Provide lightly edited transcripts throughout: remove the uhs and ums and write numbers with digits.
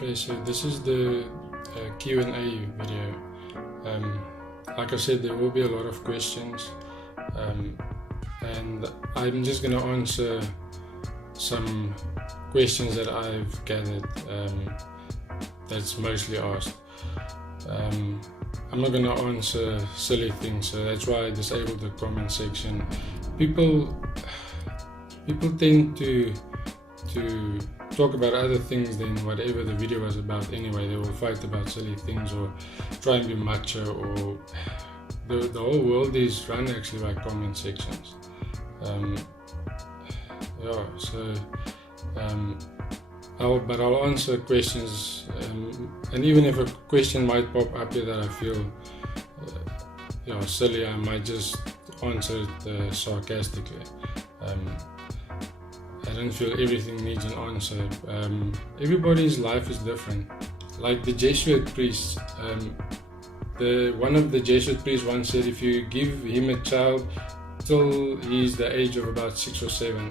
Okay, so this is the Q&A video. Like I said, there will be a lot of questions, and I'm just going to answer some questions that I've gathered that's mostly asked. I'm not going to answer silly things, so that's why I disabled the comment section. People tend to talk about other things than whatever the video was about anyway. They will fight about silly things or try and be macho, or the whole world is run actually by comment sections. I'll answer questions, and even if a question might pop up here that I feel silly, I might just answer it sarcastically. I don't feel everything needs an answer. Everybody's life is different. Like the Jesuit priests, one of the Jesuit priests once said, if you give him a child till he's the age of about 6 or 7,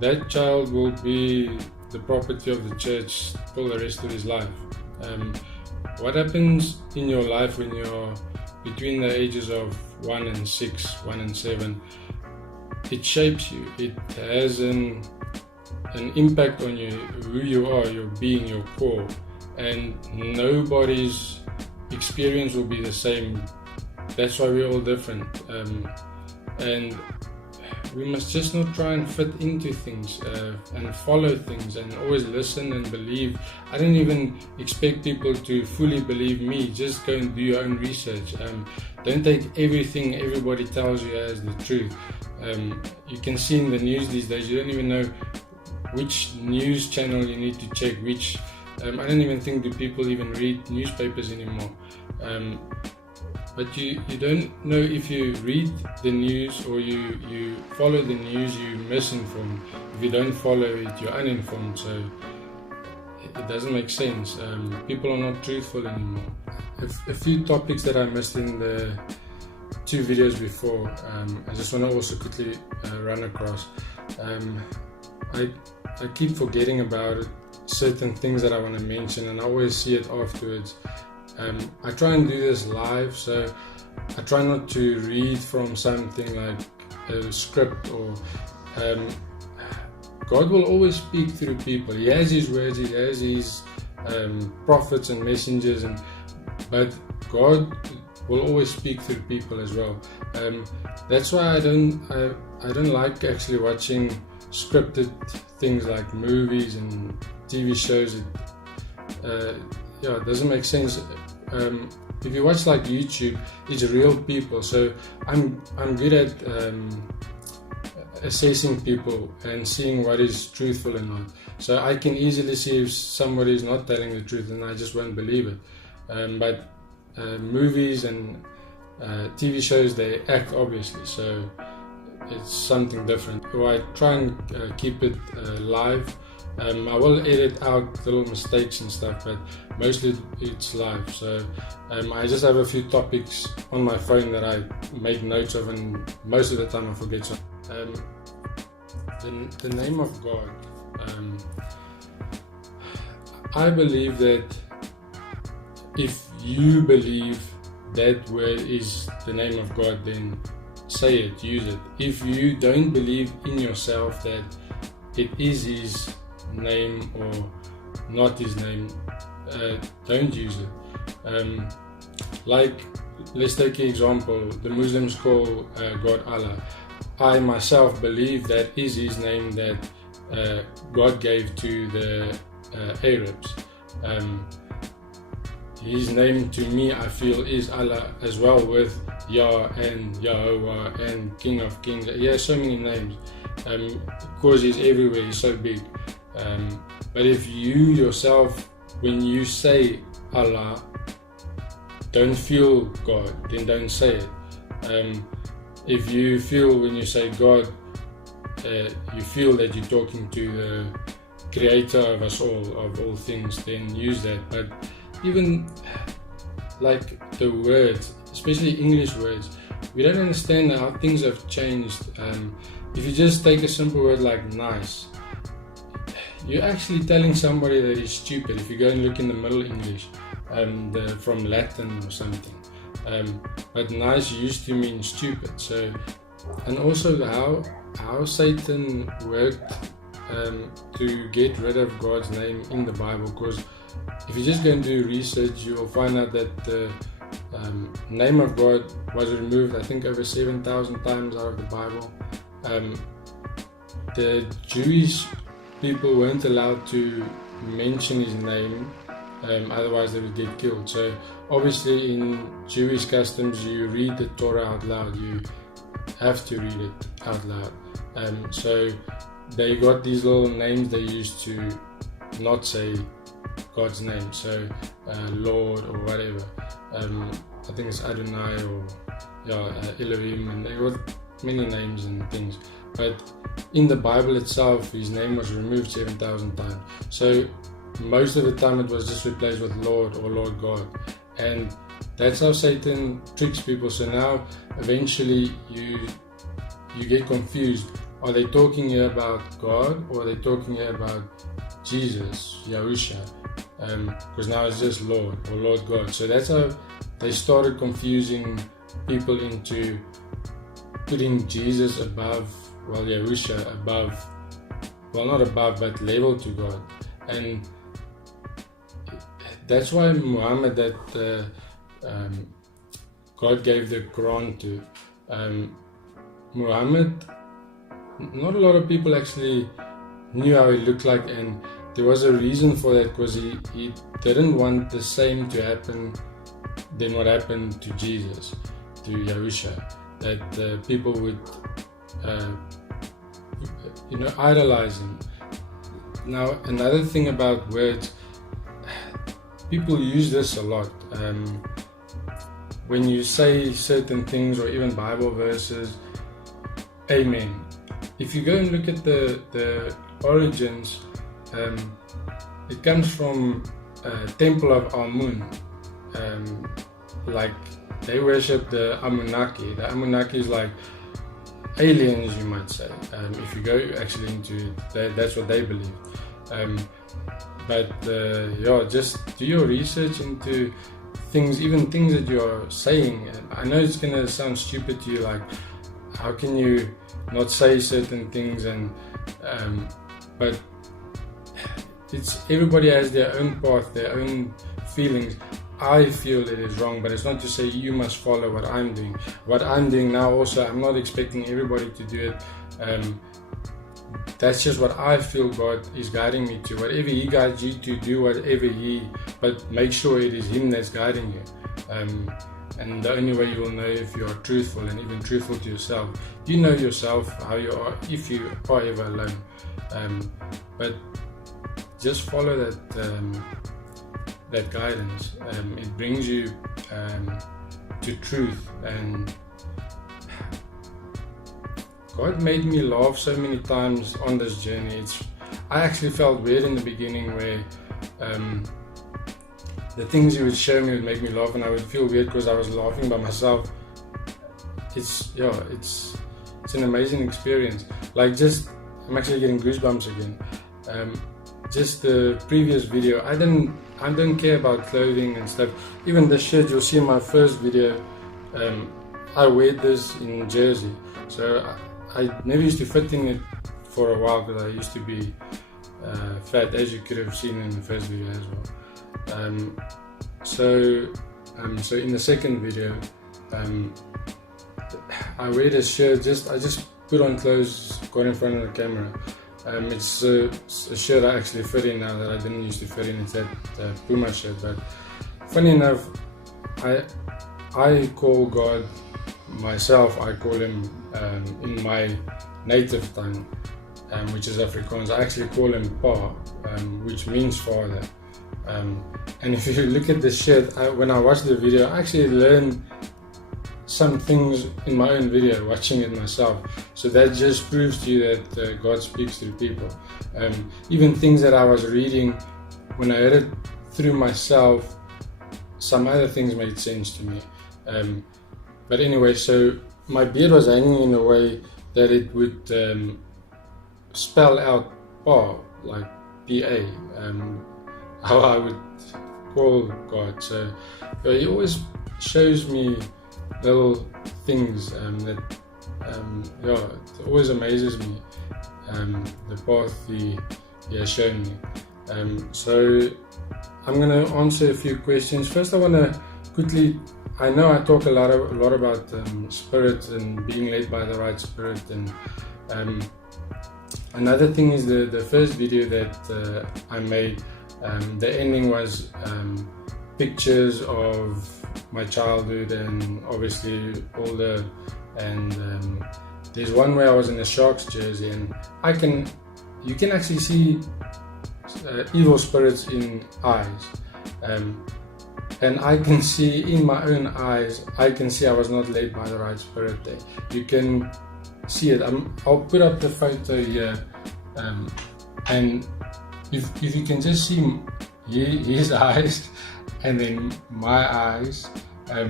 that child will be the property of the church for the rest of his life. What happens in your life when you're between the ages of 1 and 6, 1 and 7, it shapes you. It has an impact on you, who you are, your being, your core, and nobody's experience will be the same. That's why we're all different, and we must just not try and fit into things and follow things and always listen and believe. I don't even expect people to fully believe me. Just go and do your own research. Don't take everything everybody tells you as the truth. You can see in the news these days, you don't even know which news channel you need to check, which I don't even think do people even read newspapers anymore. But you don't know if you read the news or you follow the news, you're misinformed. If you don't follow it, you're uninformed. So it doesn't make sense. People are not truthful anymore. A few topics that I missed in the 2 videos before, I just want to also quickly run across. I keep forgetting about it, certain things that I want to mention, and I always see it afterwards. I try and do this live, so I try not to read from something like a script or God will always speak through people. He has his words, he has his prophets and messengers, but God will always speak through people as well. That's why I don't like actually watching scripted things like movies and TV shows. It doesn't make sense. If you watch like YouTube, it's real people, so I'm good at assessing people and seeing what is truthful and not. So I can easily see if somebody is not telling the truth, and I just won't believe it. But movies and TV shows, they act obviously, so it's something different. So I try and keep it live. I will edit out little mistakes and stuff, but mostly it's live. So I just have a few topics on my phone that I make notes of, and most of the time I forget some. The name of God. I believe that if you believe that word is the name of God, then say it, use it. If you don't believe in yourself that it is His name or not His name, don't use it. Like, let's take an example. The Muslims call God Allah. I myself believe that is His name that God gave to the Arabs. His name to me, I feel, is Allah as well, with Yah and Yahovah and King of Kings. He has so many names because He's everywhere, He's so big. But if you yourself, when you say Allah, don't feel God, then don't say it. If you feel when you say God, you feel that you're talking to the creator of us all, of all things, then use that. But even like the words, especially English words, we don't understand how things have changed. If you just take a simple word like nice, you're actually telling somebody that is stupid. If you go and look in the Middle English, from Latin or something, but nice used to mean stupid. So, and also how Satan worked to get rid of God's name in the Bible, because if you just go and do research, you will find out that the name of God was removed, I think, over 7,000 times out of the Bible. The Jewish people weren't allowed to mention his name, otherwise they would get killed. So obviously in Jewish customs, you read the Torah out loud. You have to read it out loud. So they got these little names they used to not say God's name. So Lord or whatever. I think it's Adonai or Elohim, and they got many names and things. But in the Bible itself, his name was removed 7,000 times. So most of the time it was just replaced with Lord or Lord God. And that's how Satan tricks people. So now eventually you get confused. Are they talking here about God, or are they talking here about Jesus, Yahusha? Because now it's just Lord or Lord God. So that's how they started confusing people into putting Jesus above, Yahusha above, not above, but level to God. And that's why Muhammad, that God gave the Quran to, Muhammad, not a lot of people actually knew how he looked like, and there was a reason for that, because he didn't want the same to happen than what happened to Jesus, to Yahusha, that people would idolize him. Now, another thing about words, people use this a lot. When you say certain things, or even Bible verses, Amen. If you go and look at the origins, it comes from Temple of Amun. Like they worship the Anunnaki. The Anunnaki is like aliens, you might say. If you go actually into it, that's what they believe. Just do your research into things, even things that you're saying. I know it's gonna sound stupid to you, like how can you not say certain things, and but it's everybody has their own path, their own feelings. I feel it is wrong, but it's not to say you must follow what I'm doing. What I'm doing now also, I'm not expecting everybody to do it. That's just what I feel God is guiding me to. Whatever He guides you to do, but make sure it is Him that's guiding you. And the only way you will know if you are truthful, and even truthful to yourself. You know yourself, how you are, if you are ever alone. But just follow that guidance. It brings you to truth. And God made me laugh so many times on this journey. I actually felt weird in the beginning, where the things He would show me would make me laugh, and I would feel weird because I was laughing by myself. It's an amazing experience. I'm actually getting goosebumps again. Just the previous video, I don't care about clothing and stuff. Even the shirt you'll see in my first video, I wear this in Jersey. So I never used to fit in it for a while, because I used to be fat, as you could have seen in the first video as well. So in the second video, I wear this shirt. I just put on clothes, got in front of the camera. It's a shirt I actually fit in now that I didn't used to fit in. It's that Puma shirt. But funny enough, I call God myself. I call Him in my native tongue, which is Afrikaans. I actually call Him Pa, which means father. And if you look at the shirt, when I watched the video, I actually learned some things in my own video, watching it myself. So that just proves to you that God speaks through people. Even things that I was reading, when I heard it through myself, some other things made sense to me. But anyway, so my beard was hanging in a way that it would spell out Pa, like PA, how I would call God. So He always shows me little things that it always amazes me, the path He has shown me. So I'm going to answer a few questions. First, I want to quickly, I know I talk a lot about spirit and being led by the right spirit, and another thing is the first video that I made, the ending was pictures of my childhood and obviously older, and there's one where I was in a Sharks jersey, and you can actually see evil spirits in eyes, and I can see in my own eyes, I can see I was not led by the right spirit there. You can see it. I'll put up the photo here, and if you can just see his eyes and then my eyes, I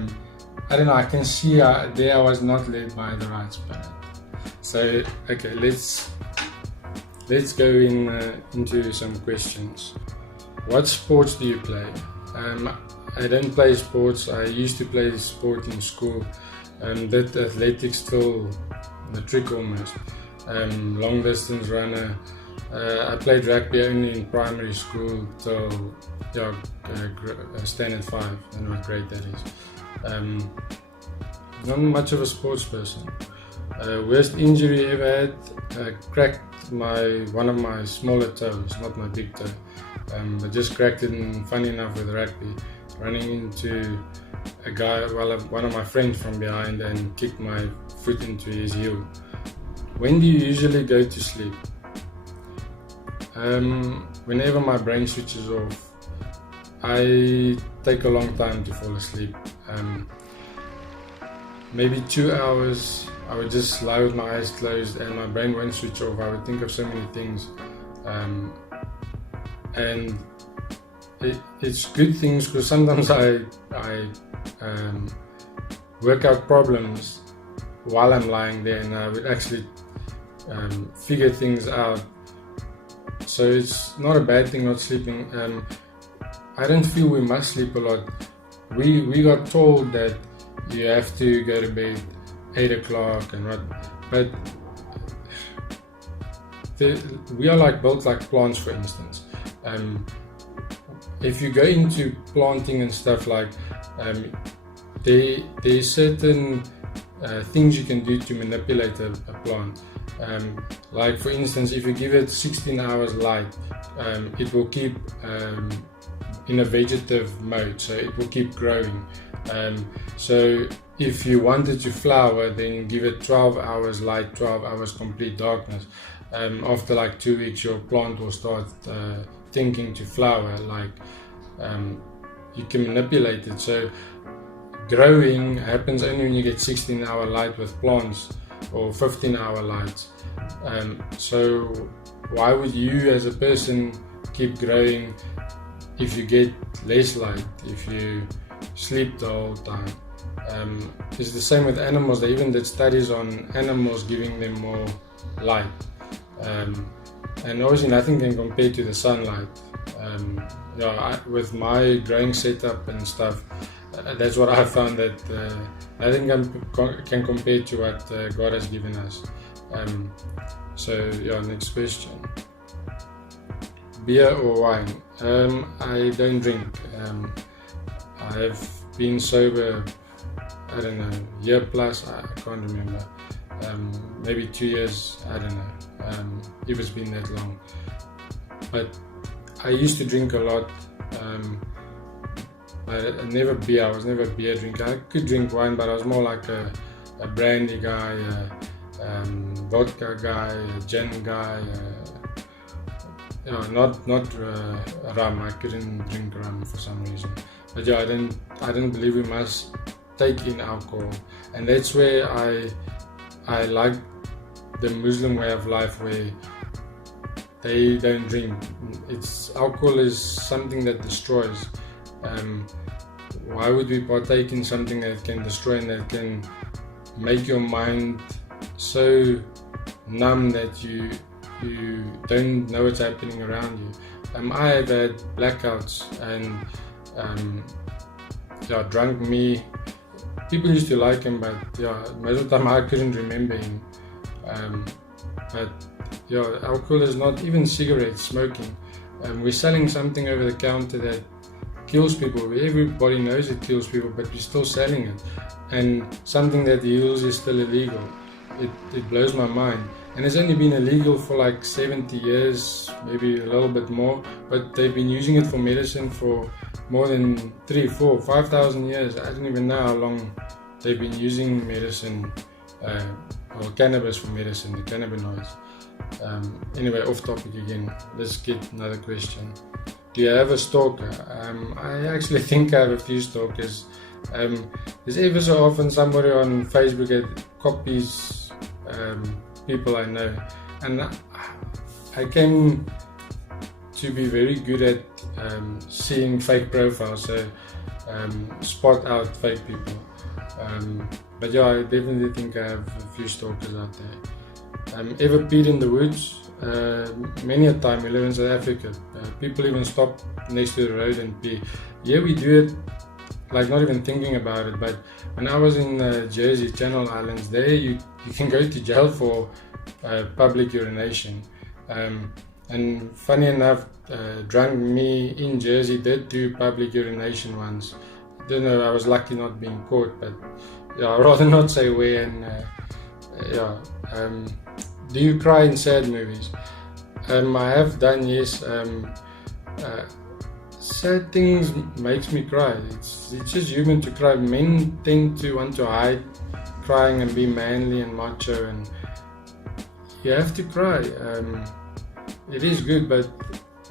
don't know, I can see there I was not led by the right spirit. So okay, let's go into some questions. What sports do you play? I don't play sports. I used to play sport in school, that athletics still the trick almost. Long distance runner. I played rugby only in primary school till standard 5. I don't know what grade that is. Not much of a sports person. Worst injury ever had, cracked one of my smaller toes, not my big toe. I just cracked it, and funny enough with rugby, running into a guy, one of my friends from behind, and kicked my foot into his heel. When do you usually go to sleep? Whenever my brain switches off, I take a long time to fall asleep. Maybe 2 hours. I would just lie with my eyes closed and my brain won't switch off. I would think of so many things, and it's good things, because sometimes I work out problems while I'm lying there, and I would actually figure things out. So it's not a bad thing not sleeping. I don't feel we must sleep a lot. We got told that you have to go to bed 8 o'clock and what, but we are built like plants, for instance. If you go into planting and stuff, there's certain things you can do to manipulate a plant. Like for instance, if you give it 16 hours light, it will keep in a vegetative mode, so it will keep growing. So if you want it to flower, then give it 12 hours light, 12 hours complete darkness. After 2 weeks, your plant will start thinking to flower. You can manipulate it. So growing happens only when you get 16-hour light with plants, or 15-hour lights. So why would you as a person keep growing if you get less light, if you sleep the whole time? It's the same with animals. They even did studies on animals, giving them more light, and obviously nothing can compare to the sunlight. With my growing setup and stuff, that's what I found, that nothing can compare to what God has given us. Next question. Beer or wine? I don't drink. I've been sober, I don't know, year plus, I can't remember. Maybe 2 years, I don't know, if it's been that long. But I used to drink a lot. I was never a beer drinker. I could drink wine, but I was more like a brandy guy, a vodka guy, a gin guy. Not rum. I couldn't drink rum for some reason. But I didn't believe we must take in alcohol, and that's where I like the Muslim way of life, where they don't drink. Alcohol is something that destroys. Why would we partake in something that can destroy and that can make your mind so numb that you don't know what's happening around you? I have had blackouts and drunk me. People used to like him, but most of the time I couldn't remember him. But alcohol is not even cigarettes, smoking. We're selling something over the counter that kills people. Everybody knows it kills people, but we're still selling it. And something that heals is still illegal. It blows my mind. And it's only been illegal for like 70 years, maybe a little bit more, but they've been using it for medicine for more than 3, 4, 5,000 years. I don't even know how long they've been using medicine, or cannabis for medicine, the cannabinoids. Anyway, off topic again. Let's get another question. Do you have a stalker? I actually think I have a few stalkers. There's ever so often somebody on Facebook that copies people I know, and I came to be very good at seeing fake profiles, so spot out fake people. But I definitely think I have a few stalkers out there. Ever peed in the woods? Many a time. We live in South Africa. People even stop next to the road and pee. Yeah, we do it, like not even thinking about it. But when I was in Jersey, Channel Islands, there you can go to jail for public urination. And funny enough, drunk me in Jersey did do public urination once. Don't know, I was lucky not being caught, but I'd rather not say where. And do you cry in sad movies? I have done, yes. Sad things makes me cry. It's just human to cry. Men tend to want to hide crying and be manly and macho, and you have to cry. It is good, but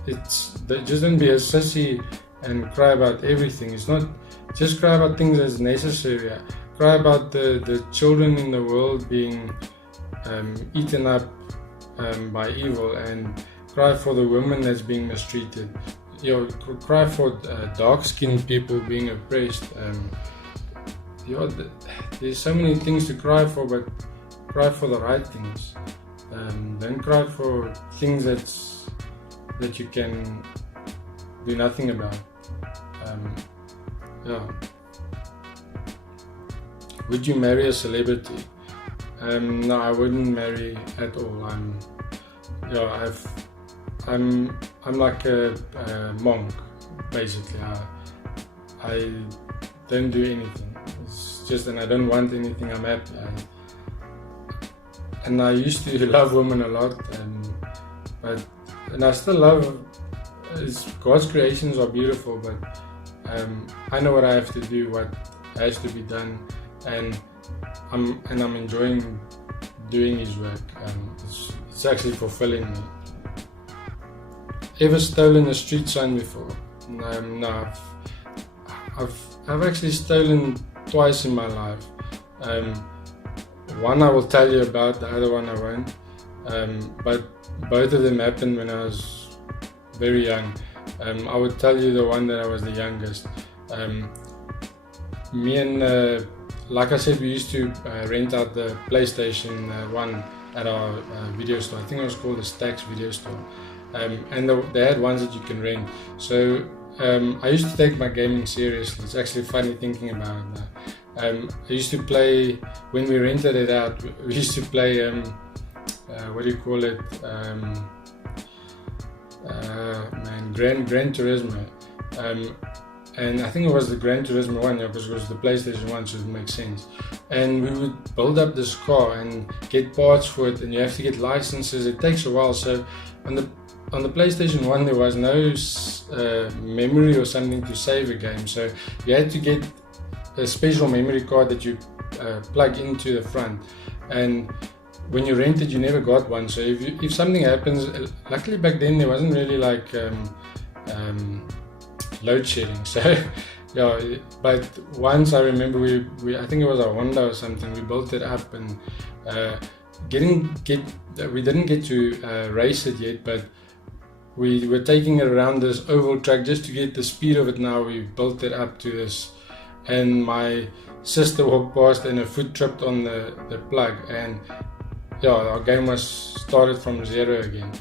just don't be a sissy and cry about everything. It's not just cry about things that's necessary. Cry about the children in the world being eaten up by evil, and cry for the women that's being mistreated. Cry for dark-skinned people being oppressed. There's so many things to cry for, but cry for the right things. Don't cry for things that you can do nothing about. Would you marry a celebrity? No, I wouldn't marry at all. I'm like a monk, basically. I don't do anything. It's just, and I don't want anything. I'm happy. And I used to love women a lot, and I still love. God's creations are beautiful, but I know what I have to do, what has to be done, and I'm enjoying doing His work. It's actually fulfilling me. Ever stolen a street sign before? No, I've actually stolen twice in my life. One I will tell you about, the other one I won't. But both of them happened when I was very young. I would tell you the one that I was the youngest. Me and, like I said, we used to rent out the PlayStation 1 at our video store. I think it was called the Stax video store. And they had ones that you can rent. So I used to take my gaming seriously. It's actually funny thinking about it now. I used to play, when we rented it out, we used to play, what do you call it? Gran Turismo. And I think it was the Gran Turismo 1, because it was the PlayStation 1, so it makes sense. And we would build up this car and get parts for it, and you have to get licenses. It takes a while. So on the PlayStation 1, there was no memory or something to save a game. So you had to get a special memory card that you plug into the front. And when you rented, you never got one. So if something happens, luckily back then there wasn't really like load shedding. So but once I remember we I think it was a Honda or something. We built it up, and we didn't get to race it yet, but we were taking it around this oval track just to get the speed of it. Now we built it up to this, and my sister walked past and her foot tripped on the plug, and our game was started from zero again.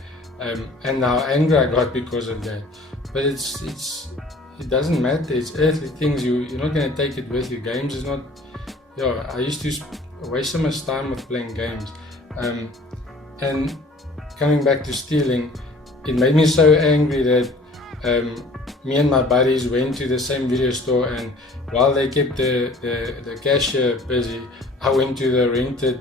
and how angry I got because of that. But it doesn't matter. It's earthly things. You're not going to take it with you. Games is not. I used to waste so much time with playing games, and coming back to stealing, it made me so angry that me and my buddies went to the same video store, and while they kept the cashier busy, I went to the rented,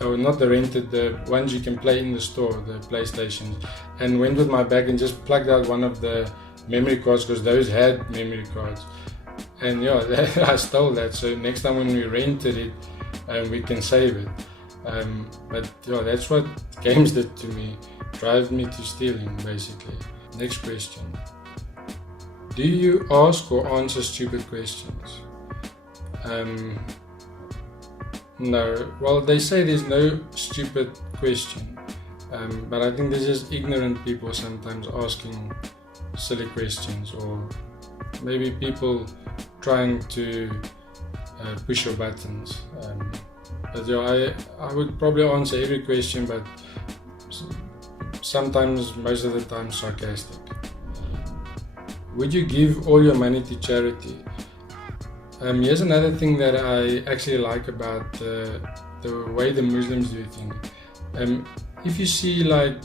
not the rented, the ones you can play in the store, the PlayStations, and went with my bag and just plugged out one of the memory cards, because those had memory cards. And I stole that, so next time when we rented it, we can save it. But that's what games did to me, drive me to stealing basically. Next question. Do you ask or answer stupid questions? No. Well, they say there's no stupid question, but I think there's just ignorant people sometimes asking silly questions, or maybe people trying to push your buttons. But I would probably answer every question, but sometimes, most of the time, sarcastic. Would you give all your money to charity? Here's another thing that I actually like about the way the Muslims do things. If you see like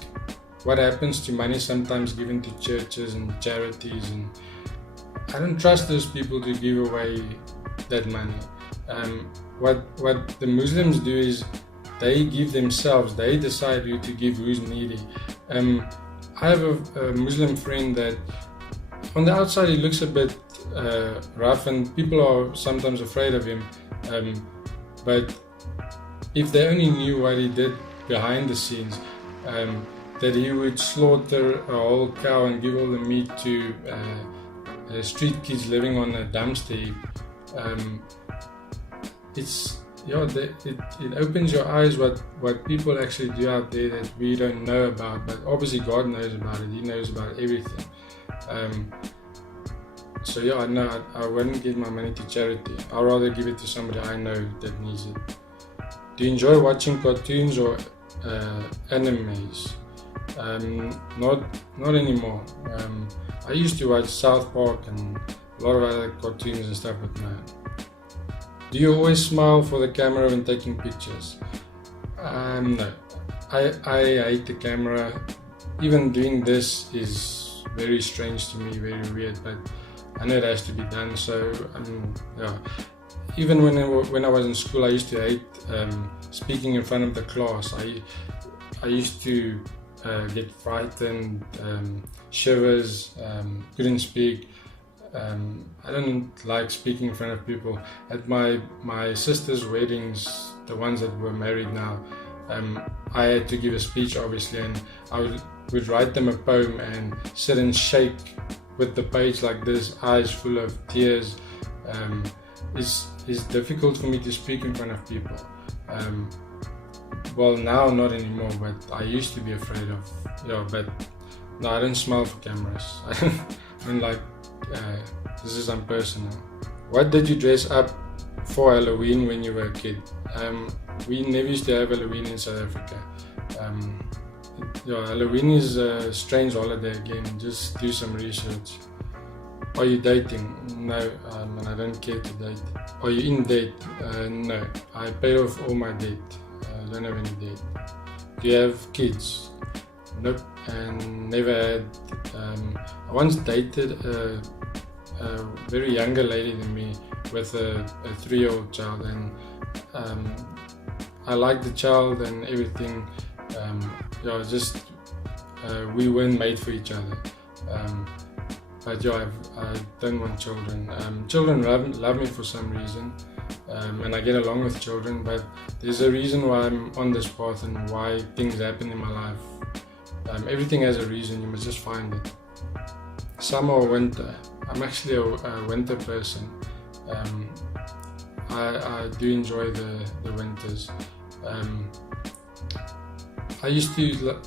what happens to money sometimes given to churches and charities, and I don't trust those people to give away that money. What the Muslims do is they give themselves, they decide who to give, who's needy. I have a Muslim friend that on the outside he looks a bit rough, and people are sometimes afraid of him, but if they only knew what he did behind the scenes, that he would slaughter a whole cow and give all the meat to street kids living on a dumpster heap. It opens your eyes what people actually do out there that we don't know about, but obviously God knows about it. He knows about everything. I wouldn't give my money to charity. I'd rather give it to somebody I know that needs it. Do you enjoy watching cartoons or animes? Not anymore. I used to watch South Park and a lot of other cartoons and stuff, but no. Do you always smile for the camera when taking pictures? No. I hate the camera. Even doing this is very strange to me, very weird, but I know it has to be done. So even when I was in school, I used to hate speaking in front of the class. I used to get frightened, shivers, couldn't speak. I don't like speaking in front of people. At my sister's weddings, the ones that were married now, I had to give a speech, obviously, and I would write them a poem and sit and shake with the page like this, eyes full of tears. It's difficult for me to speak in front of people. Well, now not anymore, but I used to be afraid of, but no, I don't smile for cameras. I don't like, this is unpersonal. What did you dress up for Halloween when you were a kid? We never used to have Halloween in South Africa. Halloween is a strange holiday again. Just do some research. Are you dating? No, and I don't care to date. Are you in debt? No, I paid off all my debt. I don't have any debt. Do you have kids? Nope, and never had. I once dated a very younger lady than me with a 3-year-old child, and I liked the child and everything. We weren't made for each other. But I don't want children. Children love me for some reason, and I get along with children, but there's a reason why I'm on this path and why things happen in my life. Everything has a reason, you must just find it. Summer or winter? I'm actually a winter person. I do enjoy the winters. I used to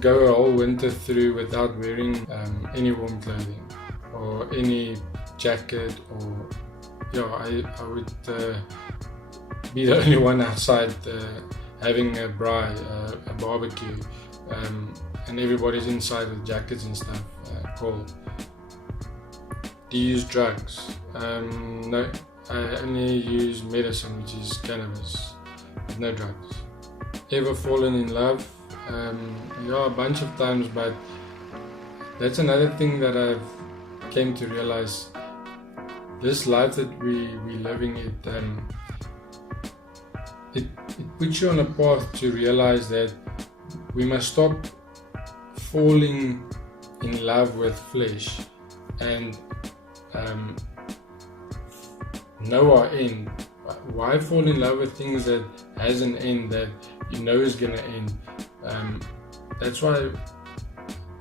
go a whole winter through without wearing any warm clothing or any jacket, or I would be the only one outside having a barbecue. and everybody's inside with jackets and stuff. Cool. Do you use drugs? No, I only use medicine, which is cannabis, but no drugs. Ever fallen in love? Yeah, a bunch of times, but that's another thing that I've came to realize. This life that we living it puts you on a path to realize that we must stop falling in love with flesh and know our end. Why fall in love with things that has an end, that you know is gonna end? That's why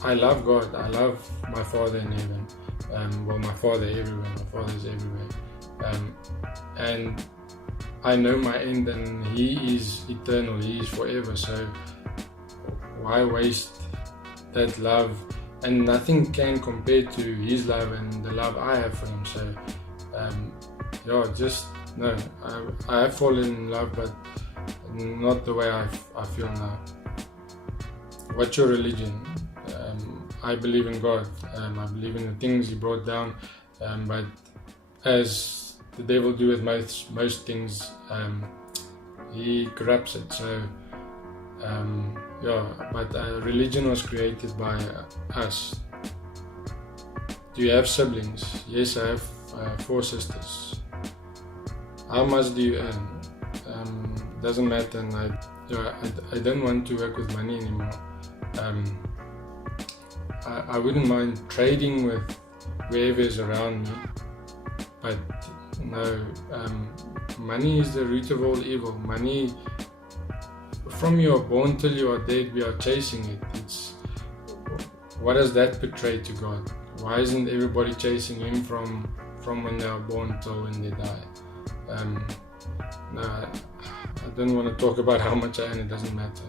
I love God. I love my Father in heaven. Well, my Father everywhere. My Father is everywhere. And I know my end, and He is eternal. He is forever. So why waste that love? And nothing can compare to His love and the love I have for Him. So no. I have fallen in love, but not the way I feel now. What's your religion? I believe in God. I believe in the things He brought down, but as the devil do with most things, he corrupts it. So but religion was created by us. Do you have siblings? Yes, I have 4 sisters. How much do you earn? Doesn't matter, and I don't want to work with money anymore. I wouldn't mind trading with whoever is around me, but no, money is the root of all evil. Money, from you are born till you are dead, we are chasing it. What does that portray to God? Why isn't everybody chasing Him from when they are born till when they die? No, I don't want to talk about how much I earn, it doesn't matter.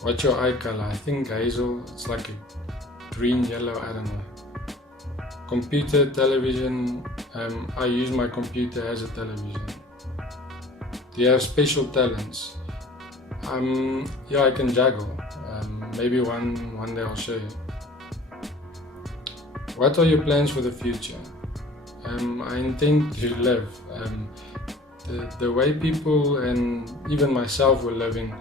What's your eye color? I think hazel. It's like a green, yellow, I don't know. Computer, television. I use my computer as a television. Do you have special talents? Yeah, I can juggle. Maybe one day I'll show you. What are your plans for the future? I intend to live. The way people and even myself were living,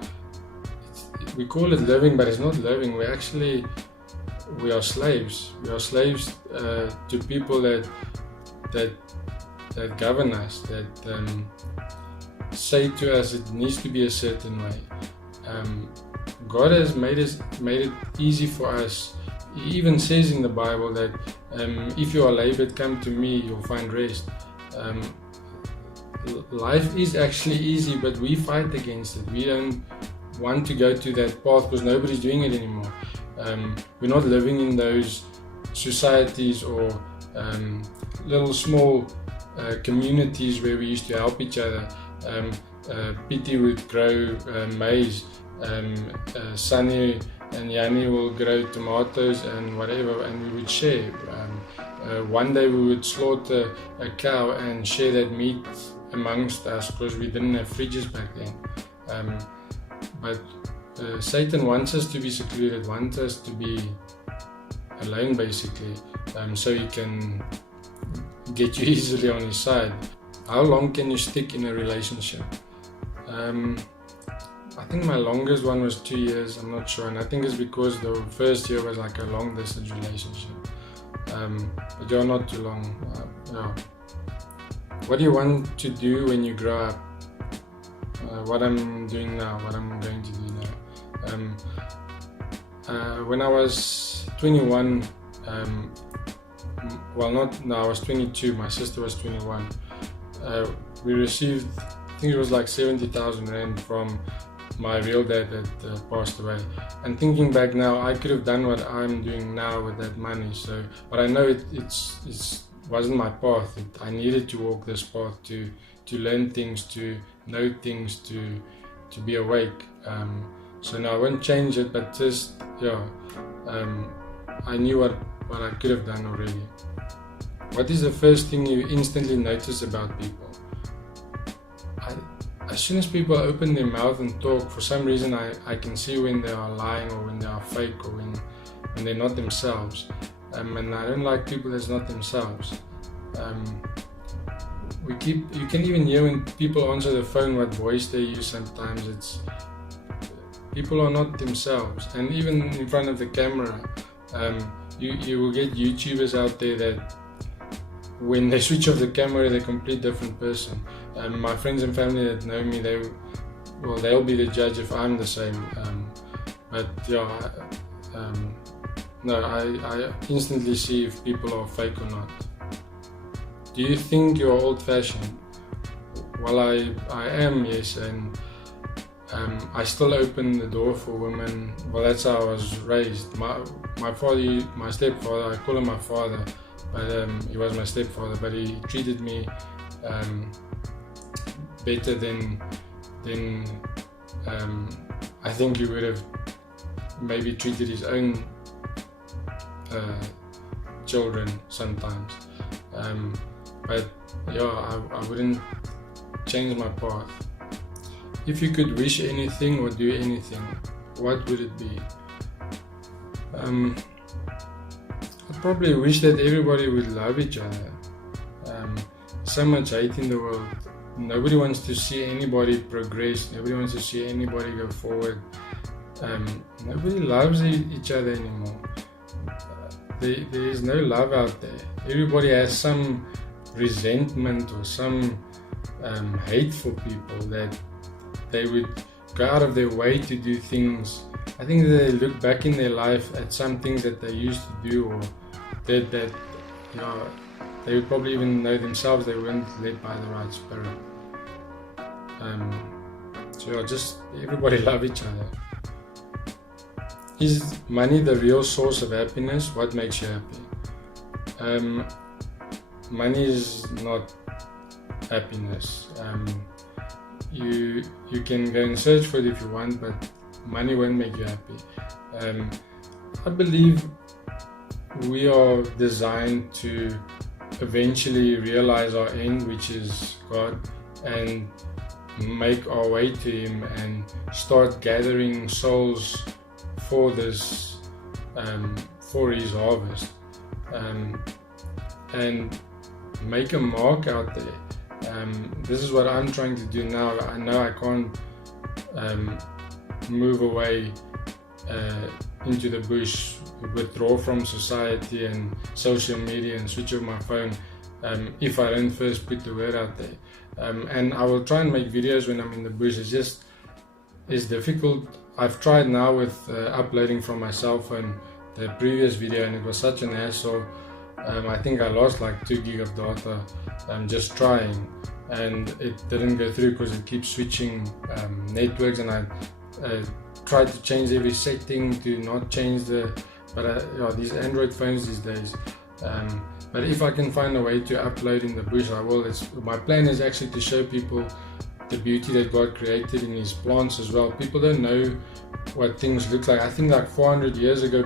we call it living, but it's not living. We are slaves. We are slaves to people that govern us, that say to us it needs to be a certain way. God has made it easy for us. He even says in the Bible that if you are labored, come to me, you'll find rest. Life is actually easy, but we fight against it. We don't want to go to that path because nobody's doing it anymore. We're not living in those societies or little small communities where we used to help each other. Pity would grow maize, Sunny and Yanni will grow tomatoes and whatever, and we would share. One day we would slaughter a cow and share that meat amongst us because we didn't have fridges back then. But Satan wants us to be secluded, wants us to be alone basically, so he can get you easily on his side. How long can you stick in a relationship? I think my longest one was 2 years, I'm not sure, and I think it's because the first year was like a long distance relationship. But you're not too long. Yeah. What do you want to do when you grow up? What I'm doing now, what I'm going to do now. When I was 21, I was 22, my sister was 21. We received, I think it was like 70,000 Rand from my real dad that passed away. And thinking back now, I could have done what I'm doing now with that money. So, but I know it wasn't my path. I needed to walk this path to learn things, to know things, to be awake. So now I won't change it, but just I knew what I could have done already. What is the first thing you instantly notice about people? as soon as people open their mouth and talk, for some reason I can see when they are lying or when they are fake or when they're not themselves. And I don't like people that's not themselves. You can even hear when people answer the phone what voice they use sometimes. It's people are not themselves. And even in front of the camera, you will get YouTubers out there that when they switch off the camera, they're a complete different person. My friends and family that know me, they'll be the judge if I'm the same. But yeah, no, I instantly see if people are fake or not. Do you think you're old-fashioned? Well, I am, yes, and I still open the door for women. Well, that's how I was raised. My father, my stepfather, I call him my father, but he was my stepfather, but he treated me better than I think he would have maybe treated his own children sometimes. But yeah, I wouldn't change my path. If you could wish anything or do anything, what would it be? I'd probably wish that everybody would love each other. So much hate in the world. Nobody wants to see anybody progress. Nobody wants to see anybody go forward. Nobody loves each other anymore. There is no love out there. Everybody has some resentment or some hate for people that they would go out of their way to do things. I think they look back in their life at some things that they used to do or that they would probably even know themselves they weren't led by the right spirit. So just everybody love each other. Is money the real source of happiness? What makes you happy? Money is not happiness. You can go and search for it if you want, but money won't make you happy. I believe we are designed to eventually realize our end, which is God, and make our way to Him and start gathering souls for this, for His harvest, and make a mark out there. This is what I'm trying to do now. I know I can't move away into the bush, withdraw from society and social media and switch off my phone if I don't first put the word out there. And I will try and make videos when I'm in the bush. It's difficult. I've tried now with uploading from my cell phone the previous video, and it was such an hassle. I think I lost like 2 gig of data just trying, and it didn't go through because it keeps switching networks, and I tried to change every setting to not change these Android phones these days. But if I can find a way to upload in the bush, I will. My plan is actually to show people the beauty that God created in His plants as well. People don't know what things look like. I think like 400 years ago,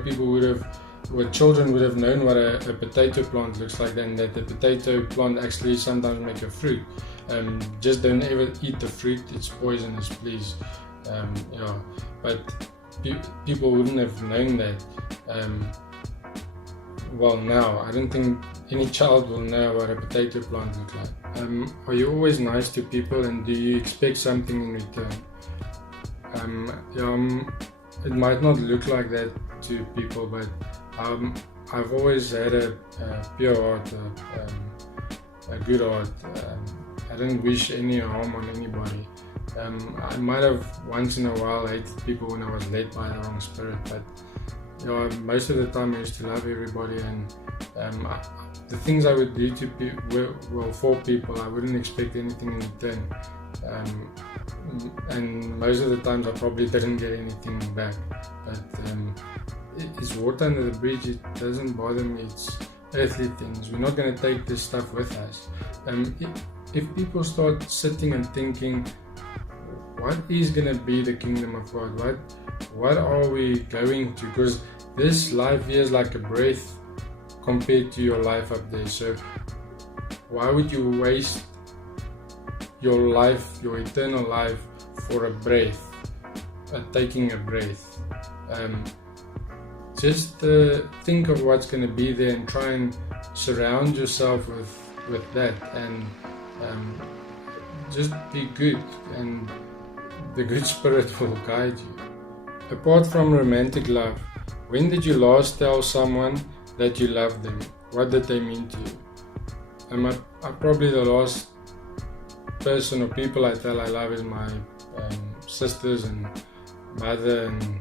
children would have known what a potato plant looks like, and that the potato plant actually sometimes make a fruit. Just don't ever eat the fruit, it's poisonous, please. But people wouldn't have known that. Well, now I don't think any child will know what a potato plant looks like. Are you always nice to people, and do you expect something in return? It might not look like that to people, but I've always had a pure heart, a good heart. I don't wish any harm on anybody. I might have once in a while hated people when I was led by the wrong spirit, but most of the time I used to love everybody, and the things I would do to for people, I wouldn't expect anything in return. And most of the times I probably didn't get anything back. But it's water under the bridge. It doesn't bother me. It's earthly things. We're not going to take this stuff with us. If people start sitting and thinking, what is going to be the kingdom of God? What are we going to? Because this life here is like a breath compared to your life up there. So why would you waste your life, your eternal life, for a breath, taking a breath. Just think of what's going to be there and try and surround yourself with that, and just be good, and the good spirit will guide you. Apart from romantic love, when did you last tell someone that you love them? What did they mean to you? Probably the last person or people I tell I love is my sisters and mother, and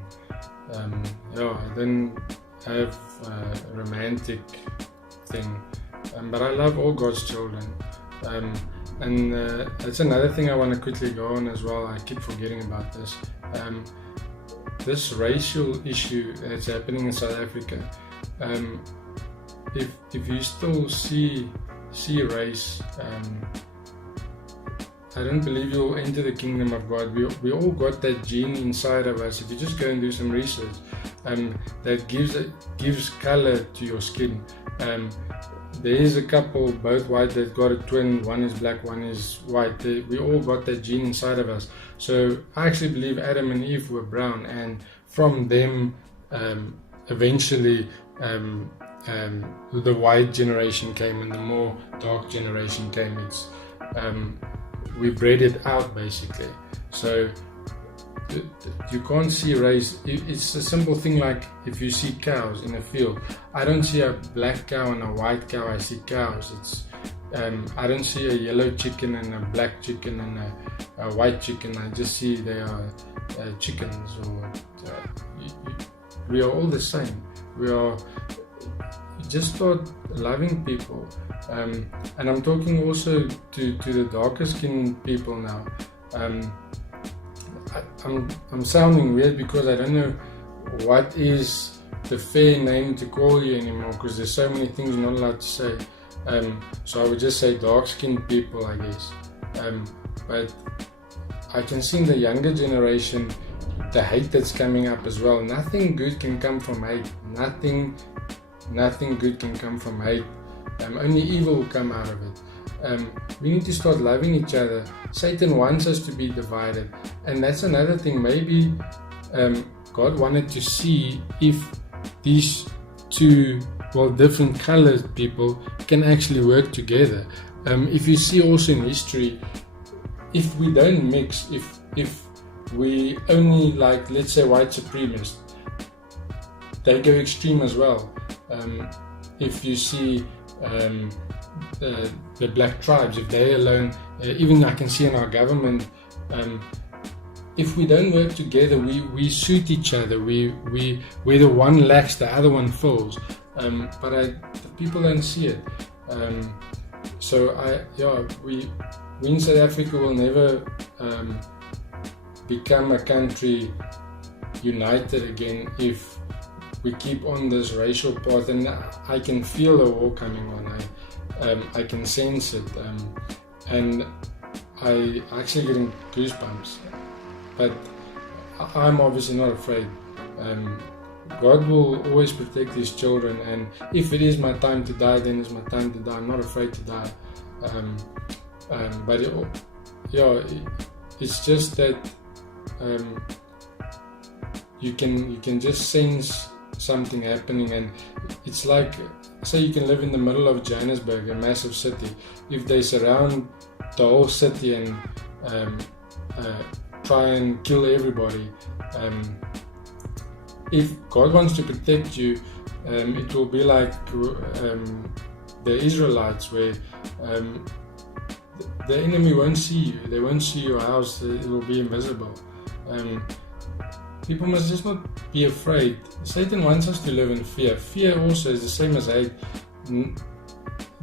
I didn't have a romantic thing, but I love all God's children, and that's another thing I want to quickly go on as well. I keep forgetting about this. This racial issue that's happening in South Africa. If you still see race, I don't believe you'll enter the kingdom of God. We all got that gene inside of us. If you just go and do some research, that gives color to your skin. There is a couple, both white, that got a twin. One is black, one is white. We all got that gene inside of us. So I actually believe Adam and Eve were brown, and from them, eventually, the white generation came, and the more dark generation came. We bred it out, basically. So you can't see race. It's a simple thing, like if you see cows in a field, I don't see a black cow and a white cow. I see cows. I don't see a yellow chicken and a black chicken and a white chicken. I just see they are chickens. Or we are all the same. Just start loving people, and I'm talking also to the darker skinned people now. I'm sounding weird because I don't know what is the fair name to call you anymore, because there's so many things you're not allowed to say. So I would just say dark skinned people, I guess. But I can see in the younger generation the hate that's coming up as well. Nothing good can come from hate. Nothing good can come from hate. Only evil will come out of it. We need to start loving each other. Satan wants us to be divided, and that's another thing. Maybe God wanted to see if these two, different colored people can actually work together. If you see also in history, if we don't mix, if we only, like, let's say, white supremacists, they go extreme as well. If you see the black tribes, if they alone, even I can see in our government, if we don't work together, we suit each other. We where the one lacks, the other one fills. But the people don't see it. We in South Africa will never become a country united again if we keep on this racial path. And I can feel the war coming on. I can sense it, and I actually getting goosebumps. But I'm obviously not afraid. God will always protect His children, and if it is my time to die, then it's my time to die. I'm not afraid to die. It's just that you can just sense something happening, and it's like, say you can live in the middle of Johannesburg, a massive city. If they surround the whole city and try and kill everybody, if God wants to protect you, it will be like the Israelites, where the enemy won't see you. They won't see your house. It will be invisible. People must just not be afraid. Satan wants us to live in fear. Fear also is the same as hate.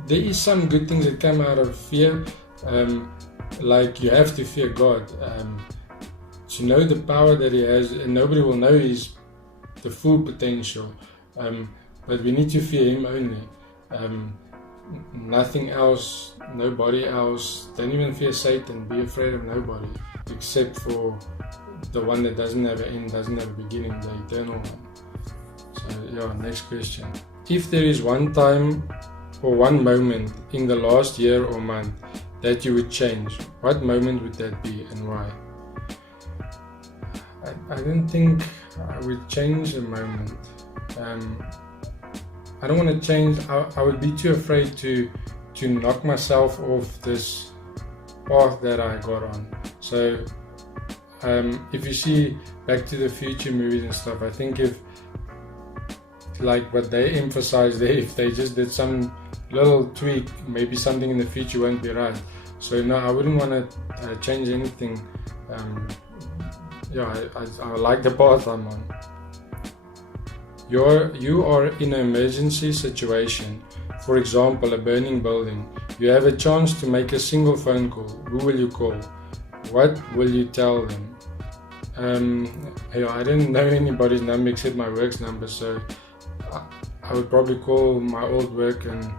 There is some good things that come out of fear, like you have to fear God. To know the power that He has, and nobody will know the full potential. But we need to fear Him only. Nothing else, nobody else. Don't even fear Satan. Be afraid of nobody except for the one that doesn't have an end, doesn't have a beginning, the eternal one. So next question. If there is one time or one moment in the last year or month that you would change, what moment would that be and why? I don't think I would change a moment. I don't want to change. I would be too afraid to knock myself off this path that I got on. So if you see Back to the Future movies and stuff, I think if, like what they emphasize there, if they just did some little tweak, maybe something in the future won't be right. So no, I wouldn't want to change anything. I like the path I'm on. You are in an emergency situation, for example a burning building. You have a chance to make a single phone call. Who will you call? What will you tell them? I didn't know anybody's number except my work's number, so I would probably call my old work and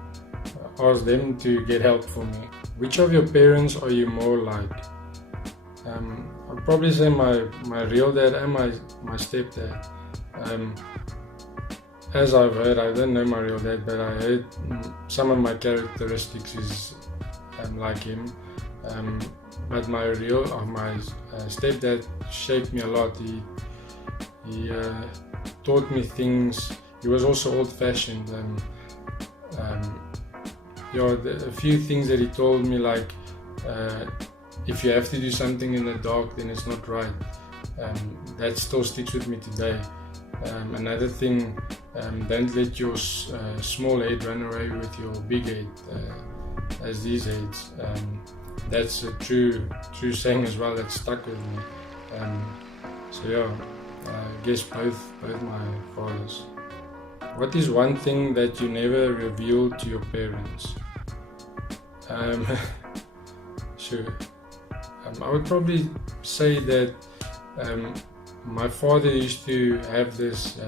ask them to get help for me. Which of your parents are you more like? I'd probably say my real dad and my stepdad. As I've heard, I don't know my real dad, but I heard some of my characteristics is like him. But my stepdad shaped me a lot. He taught me things. He was also old-fashioned. A few things that he told me, like if you have to do something in the dark, then it's not right. That still sticks with me today. Another thing, don't let your small head run away with your big head, as these heads. That's a true saying as well that stuck with me. I guess both my fathers. What is one thing that you never revealed to your parents? Sure. I would probably say that my father used to have this,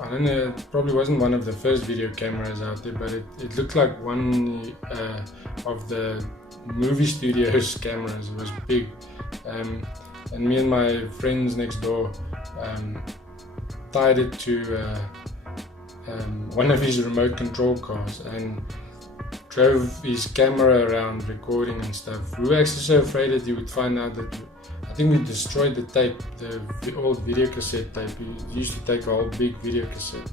I don't know, it probably wasn't one of the first video cameras out there, but it looked like one of the movie studios cameras. It was big. And me and my friends next door tied it to one of his remote control cars and drove his camera around recording and stuff. We were actually so afraid that he would find out that I think we destroyed the tape, the old video cassette tape. We used to take a whole big video cassette.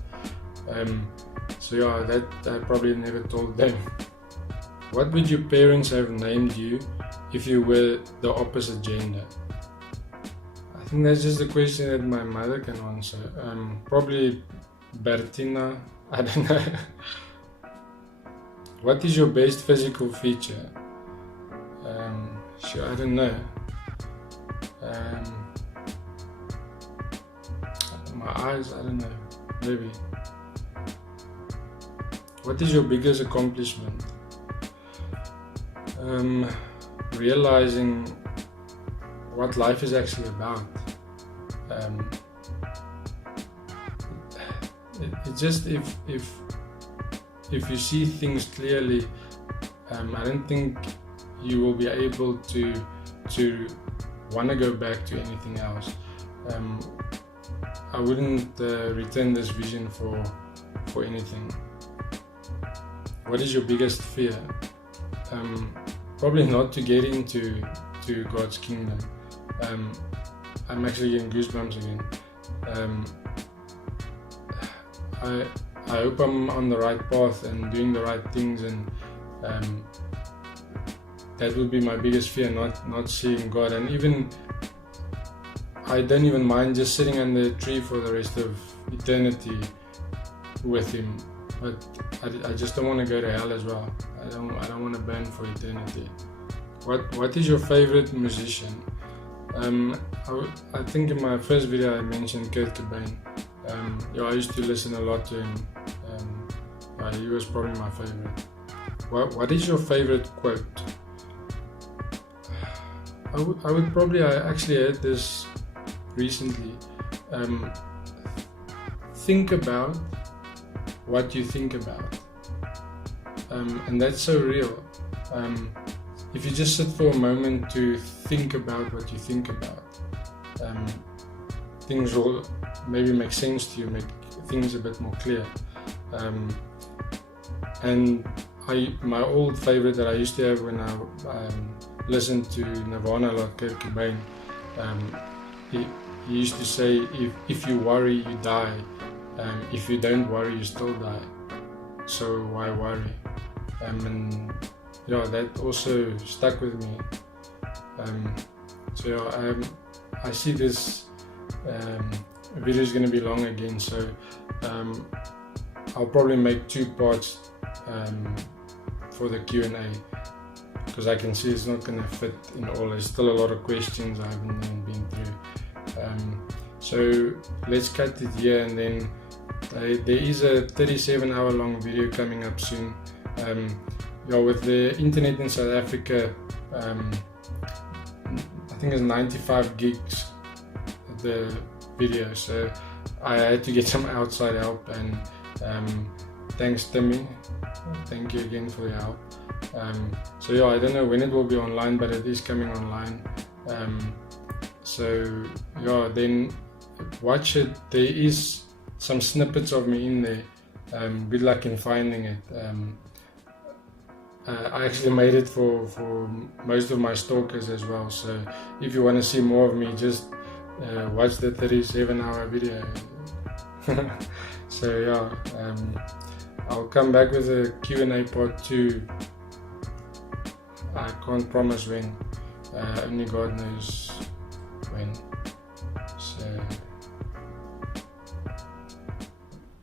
That I probably never told them. What would your parents have named you if you were the opposite gender? I think that's just a question that my mother can answer. Probably Bertina, I don't know. What is your best physical feature? I don't know. My eyes, I don't know, maybe. What is your biggest accomplishment? Realizing what life is actually about. It just if you see things clearly, I don't think you will be able to want to go back to anything else. I wouldn't return this vision for anything. What is your biggest fear? Probably not to get into God's kingdom. I'm actually getting goosebumps again. I hope I'm on the right path and doing the right things, and that would be my biggest fear, not seeing God. And even I don't even mind just sitting under a tree for the rest of eternity with Him, but I just don't want to go to hell as well. I don't want to burn for eternity. What is your favorite musician? I think in my first video I mentioned Kurt Cobain. I used to listen a lot to him. He was probably my favorite. What is your favorite quote? I actually heard this recently. Think about what you think about. And that's so real. If you just sit for a moment to think about what you think about, things will maybe make sense to you, make things a bit more clear. And my old favorite that I used to have when I listened to Nirvana a lot, Kurt Cobain, he used to say, if you worry, you die. If you don't worry, you still die. So why worry? And yeah, that also stuck with me. So yeah, I see this video is going to be long again, so I'll probably make 2 parts for the Q&A, because I can see it's not going to fit in all. There's still a lot of questions I haven't even been through. So let's cut it here, and then there is a 37-hour long video coming up soon. Yeah, with the internet in South Africa, I think it's 95 gigs the video, so I had to get some outside help, and thanks Timmy, thank you again for your help. So yeah, I don't know when it will be online, but it is coming online. So yeah, then watch it. There is some snippets of me in there. Good luck in finding it. I actually made it for most of my stalkers as well, so if you want to see more of me, just watch the 37-hour video. So yeah, I'll come back with a Q&A part 2. I can't promise when, only God knows when. So